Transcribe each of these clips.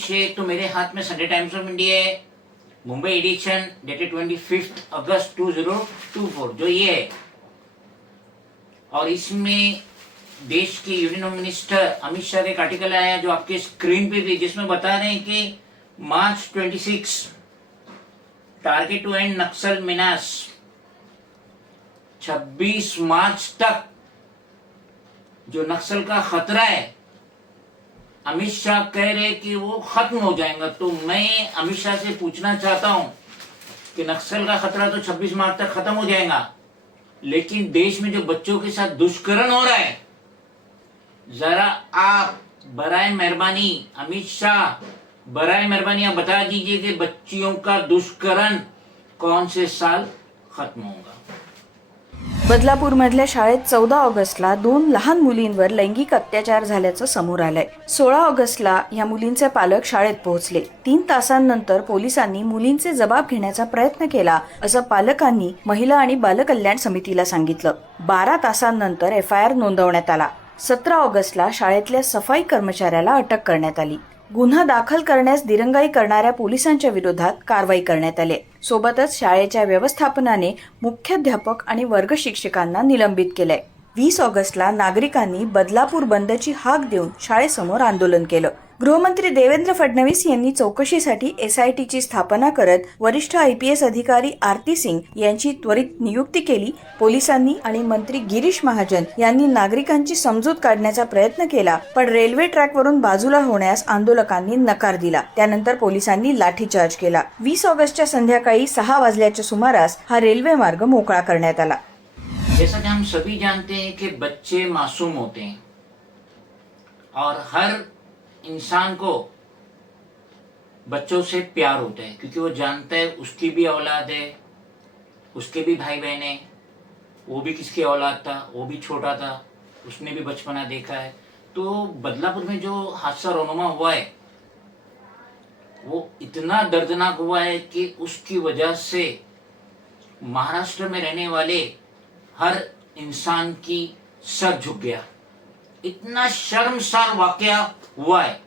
कुछ है तो मेरे हाथ में संडे टाइम्स ऑफ इंडिया है, मुंबई एडिशन डेटेड 25 अगस्त 2024 जो ये है, और इसमें देश के union home minister Amit Shah का एक आर्टिकल आया जो आपके स्क्रीन पे भी, जिसमें बता रहे हैं कि March 26 target to end Naxal menace, 26 मार्च तक जो नक्सल का खतरा है अमित शाह कह रहे कि वो खत्म हो जाएगा। तो मैं अमित शाह से पूछना चाहता हूं कि नक्सल का खतरा तो 26 मार्च तक खत्म हो जाएगा, लेकिन देश में जो बच्चों के साथ दुष्कर्म हो रहा है, जरा आप बराए मेहरबानी अमित शाह, बराए मेहरबानी आप बता दीजिए कि बच्चियों का दुष्कर्म कौन से साल खत्म होगा। बदलापूरमधल्या शाळेत 14 ऑगस्टला 2 लहान मुलींवर लैंगिक अत्याचार झाल्याचं समोर आलंय। 16 ऑगस्टला या मुलींचे पालक शाळेत पोहोचले। 3 तासांनंतर पोलिसांनी मुलींचे जबाब घेण्याचा प्रयत्न केला असं पालकांनी महिला आणि बाल कल्याण समितीला सांगितलं। 12 तासांनंतर एफआयआर नोंदवण्यात आला। 17 ऑगस्टला शाळेतल्या सफाई कर्मचाऱ्याला अटक करण्यात आली। गुन्हा दाखल करण्यास दिरंगाई करणाऱ्या पोलिसांच्या विरोधात कारवाई करण्यात आली। सोबतच शाळेच्या व्यवस्थापनाने मुख्याध्यापक आणि वर्ग शिक्षकांना निलंबित केलंय। 20 ऑगस्टला नागरिकांनी बदलापूर बंदची हाक देऊन शाळेसमोर आंदोलन केलं। गृहमंत्री देवेंद्र फडणवीस यांनी चौकशीसाठी एसआयटीची स्थापना करत वरिष्ठ आयपीएस अधिकारी आरती सिंग यांची त्वरित नियुक्ती केली। पोलिसांनी आणि मंत्री गिरीश महाजन यांनी नागरिकांची समजूत काढण्याचा प्रयत्न केला, पण रेल्वे ट्रॅकवरून बाजूला होण्यास आंदोलकांनी नकार दिला। त्यानंतर पोलिसांनी लाठीचार्ज केला। 20 ऑगस्टच्या संध्याकाळी 6 वाजल्याच्या सुमारास हा रेल्वे मार्ग मोकळा करण्यात आला। जैसा कि हम सभी जानते हैं कि बच्चे मासूम होते हैं और हर इंसान को बच्चों से प्यार होता है, क्योंकि वो जानता है उसकी भी औलाद है, उसके भी भाई बहन है, वो भी किसकी औलाद था, वो भी छोटा था, उसने भी बचपना देखा है। तो बदलापुर में जो हादसा रोनुमा हुआ है वो इतना दर्दनाक हुआ है कि उसकी वजह से महाराष्ट्र में रहने वाले हर इंसान की सर झुक गया। इतना शर्मसार वाकया हुआ है।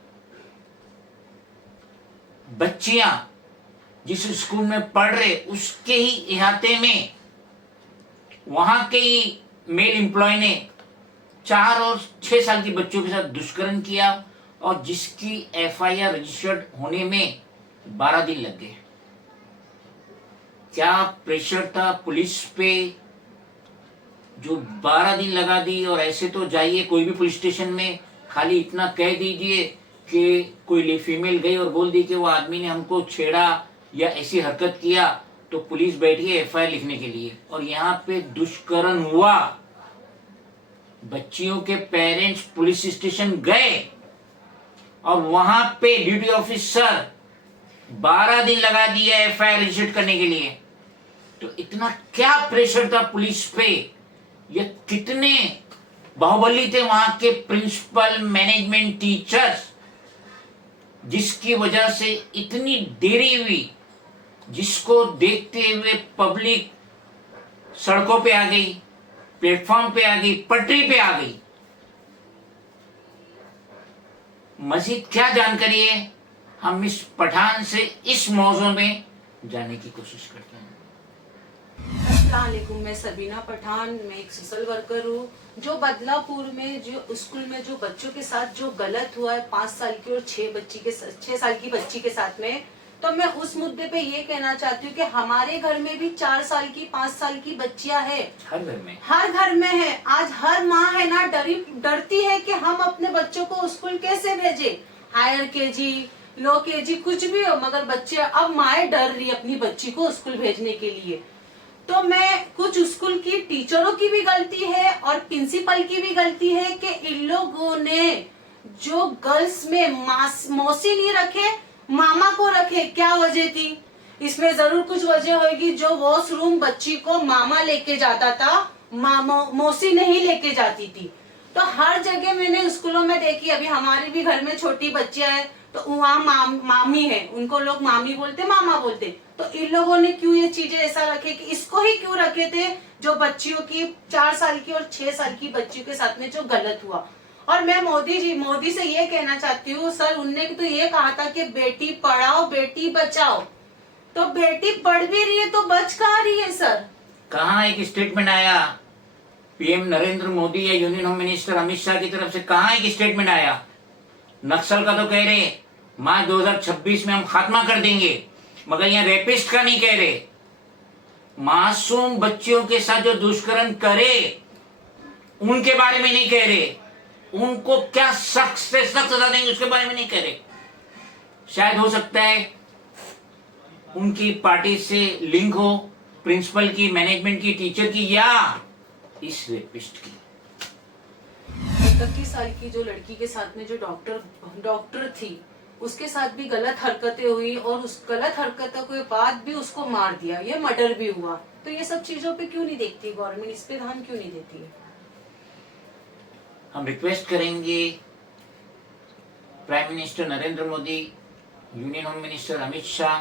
बच्चियां जिस स्कूल में पढ़ रहे उसके ही इहाते में वहां के ही मेल एम्प्लॉय ने 4 और 6 साल की बच्चों के साथ दुष्कर्म किया, और जिसकी एफआईआर रजिस्टर्ड होने में 12 दिन लग गए। क्या प्रेशर था पुलिस पे जो 12 दिन लगा दी। और ऐसे तो जाइए कोई भी पुलिस स्टेशन में, खाली इतना कह दीजिए कि कोई फीमेल गई और बोल दी कि वो आदमी ने हमको छेड़ा या ऐसी हरकत किया, तो पुलिस बैठी है एफआईआर लिखने के लिए। और यहाँ पे दुष्कर्म हुआ, बच्चियों के पेरेंट्स पुलिस स्टेशन गए और वहां पे ड्यूटी ऑफिसर 12 दिन लगा दिया एफआईआर रजिस्टर करने के लिए। तो इतना क्या प्रेशर था पुलिस पे, ये कितने बाहुबली थे वहां के प्रिंसिपल, मैनेजमेंट, टीचर्स, जिसकी वजह से इतनी देरी हुई, जिसको देखते हुए पब्लिक सड़कों पे आ गई, प्लेटफॉर्म पे आ गई, पटरी पे आ गई। मजीद क्या जानकारी है हम इस पठान से इस मौजू में जानने की कोशिश करते हैं। अस्सलामुअलैकुम, मैं सबीना पठान, मैं एक सोशल वर्कर हूँ। जो बदलापुर में जो स्कूल में जो बच्चों के साथ जो गलत हुआ है 5 साल की और 6 साल की बच्ची के साथ में, तो मैं उस मुद्दे पे ये कहना चाहती हूँ कि हमारे घर में भी 4 साल की 5 साल की बच्चियां हैं। हर घर में है। आज हर माँ है ना डरती है कि हम अपने बच्चों को स्कूल कैसे भेजे, हायर केजी, लो केजी, कुछ भी हो, मगर बच्चे अब माएँ डर रही अपनी बच्ची को स्कूल भेजने के लिए। तो मैं कुछ स्कूल की टीचरों की भी गलती है और प्रिंसिपल की भी गलती है कि इन लोगों ने जो गर्ल्स में मौसी नहीं रखे, मामा को रखे। क्या वजह थी इसमें? जरूर कुछ वजह होगी। जो वॉशरूम बच्ची को मामा लेके जाता था, मौसी नहीं लेके जाती थी। तो हर जगह मैंने स्कूलों में देखी, अभी हमारे भी घर में छोटी बच्चियां हैं तो वहाँ मामी है, उनको लोग मामी बोलते, मामा बोलते। तो इन लोगों ने क्यों ये चीजें ऐसा रखे कि इसको ही क्यों रखे थे जो बच्चियों की 4 साल की और 6 साल की बच्चियों के साथ में जो गलत हुआ। और मैं मोदी से ये कहना चाहती हूँ सर, उनने तो ये कहा था कि बेटी पढ़ाओ बेटी बचाओ, तो बेटी पढ़ भी रही है तो बच कहाँ रही है सर? कहाँ एक स्टेटमेंट आया पीएम नरेंद्र मोदी या union home minister Amit Shah की तरफ से? कहाँ एक स्टेटमेंट आया? नक्सल का तो कह रहे मार्च 2026 में हम खात्मा कर देंगे, मगर यहाँ रेपिस्ट का नहीं कह रहे। मासूम बच्चियों के साथ जो दुष्कर्म करे उनके बारे में नहीं कह रहे, उनको क्या सख्त से सख्त सजा देंगे उसके बारे में नहीं कह रहे। शायद हो सकता है उनकी पार्टी से लिंक हो, प्रिंसिपल की, मैनेजमेंट की, टीचर की, या इस रेपिस्ट की। 31 साल की जो लड़की के साथ में जो डॉक्टर थी, उसके साथ भी गलत हरकतें हुई और उस गलत हरकतों के बाद भी उसको मार दिया, ये मर्डर भी हुआ। तो ये सब चीजों पे क्यों नहीं देखती गवर्नमेंट, इस पे ध्यान क्यों नहीं देती है? हम रिक्वेस्ट करेंगे prime minister Narendra Modi, union home minister Amit Shah,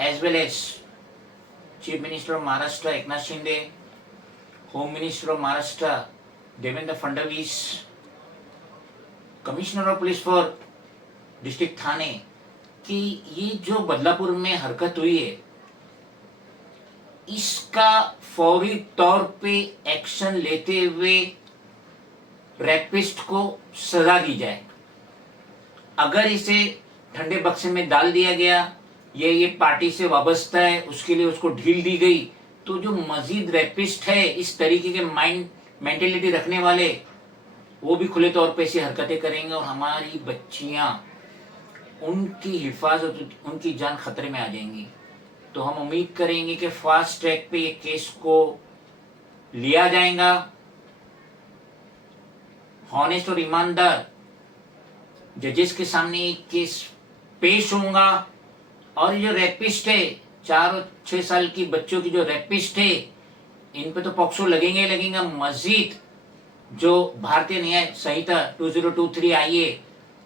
as well as chief minister of Maharashtra Eknath Shinde, home minister of Maharashtra Devendra Fadnavis, commissioner of police for district Thane, कि ये जो बदलापुर में हरकत हुई है इसका फौरी तौर पे एक्शन लेते हुए रैपिस्ट को सजा दी जाए। अगर इसे ठंडे बक्से में डाल दिया गया, ये पार्टी से वाबस्ता है, उसके लिए उसको ढील दी गई, तो जो मजीद रैपिस्ट है, इस तरीके के मेंटेलिटी रखने वाले, वो भी खुले तौर पे ऐसी हरकतें करेंगे और हमारी बच्चियां, उनकी हिफाजत, उनकी जान खतरे में आ जाएंगी। तो हम उम्मीद करेंगे कि फास्ट ट्रैक पे ये केस को लिया जाएगा, हॉनेस्ट और ईमानदार जजेस के सामने ये केस पेश होगा और ये जो रैपिस्ट है, 4 और 6 साल की बच्चों की जो रैपिस्ट है, इन पे तो पॉक्सो लगेगा। मजीद जो भारतीय न्याय संहिता 2023 आई है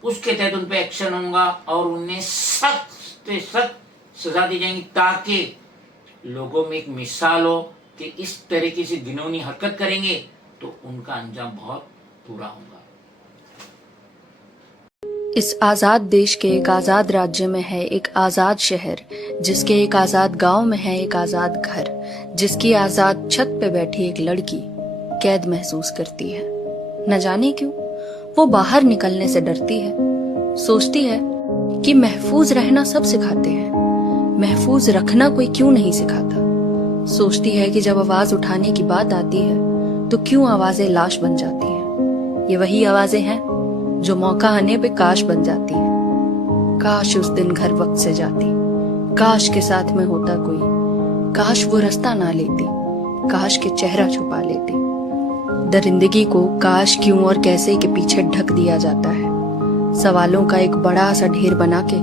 उसके तहत उन पे एक्शन होगा और उन्हें सख्त से सख्त सजा दी जाएगी, ताकि लोगों में एक मिसाल हो कि इस तरीके से घिनौनी हरकत करेंगे तो उनका अंजाम बहुत बुरा होगा। इस आजाद देश के एक आजाद राज्य में है एक आजाद शहर, जिसके एक आजाद गांव में है एक आजाद घर, जिसकी आजाद छत पे बैठी एक लड़की कैद महसूस करती है। न जाने क्यों वो बाहर निकलने से डरती है। सोचती है कि महफूज रहना सब सिखाते हैं, महफूज रखना कोई क्यों नहीं सिखाता। सोचती है कि जब आवाज उठाने की बात आती है तो क्यों आवाजें लाश बन जाती हैं। ये वही आवाजें हैं जो मौका आने पे काश बन जाती हैं। काश उस दिन घर वक्त से जाती, काश के साथ में होता कोई, काश वो रास्ता ना लेती, काश के चेहरा छुपा लेती। दरिंदगी को काश, क्यों और कैसे के पीछे ढक दिया जाता है। सवालों का एक बड़ा सा ढेर बना के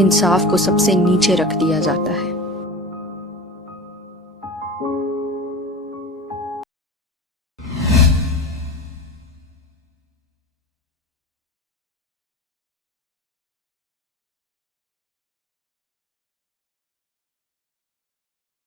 इंसाफ को सबसे नीचे रख दिया जाता है।